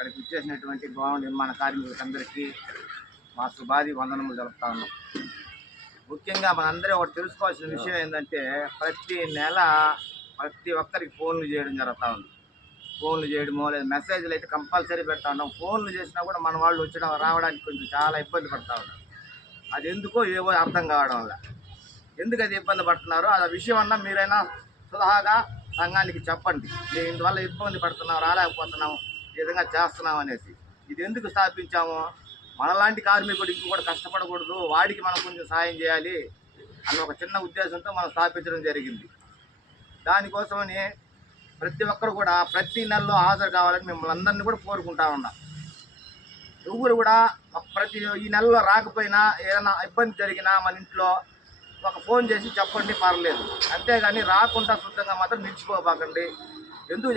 ఇక్కడికి ఇచ్చేసినటువంటి భవన నిర్మాణ కార్మికులందరికీ మా శుభాది వందనములు తెలుపుతా ఉన్నాం. ముఖ్యంగా మనందరూ ఒకటి తెలుసుకోవాల్సిన విషయం ఏంటంటే, ప్రతి నెల ప్రతి ఒక్కరికి ఫోన్లు చేయడం జరుగుతూ ఉంది. ఫోన్లు చేయడమో లేదా మెసేజ్లు అయితే కంపల్సరీ పెడతా ఉన్నాం. ఫోన్లు చేసినా కూడా మన వాళ్ళు రావడానికి కొంచెం చాలా ఇబ్బంది పడతా ఉన్నారు. అది ఎందుకో ఏవో అర్థం కావడం వల్ల. ఎందుకు అది ఇబ్బంది పడుతున్నారో ఆ విషయం అన్నా మీరైనా సులహాగా సంఘానికి చెప్పండి. మేము ఇందువల్ల ఇబ్బంది పడుతున్నాం, రాలేకపోతున్నాం, ఈ విధంగా చేస్తున్నాం అనేసి. ఇది ఎందుకు స్థాపించాము, మనలాంటి కార్మికుడు ఇంకొకటి కష్టపడకూడదు, వాడికి మనం కొంచెం సాయం చేయాలి అన్న ఒక చిన్న ఉద్దేశంతో మనం స్థాపించడం జరిగింది. దానికోసమని ప్రతి ఒక్కరు కూడా ప్రతి నెలలో హాజరు కావాలని మిమ్మల్ని అందరినీ కూడా కోరుకుంటా ఉన్నాం. ఎవరు కూడా ప్రతి ఈ నెలలో రాకపోయినా ఏదైనా ఇబ్బంది జరిగినా మన ఇంట్లో ఒక ఫోన్ చేసి చెప్పండి, పర్లేదు. అంతేగాని రాకుండా శుద్ధంగా మాత్రం నిలిచిపోబాకండి. ఎందుకు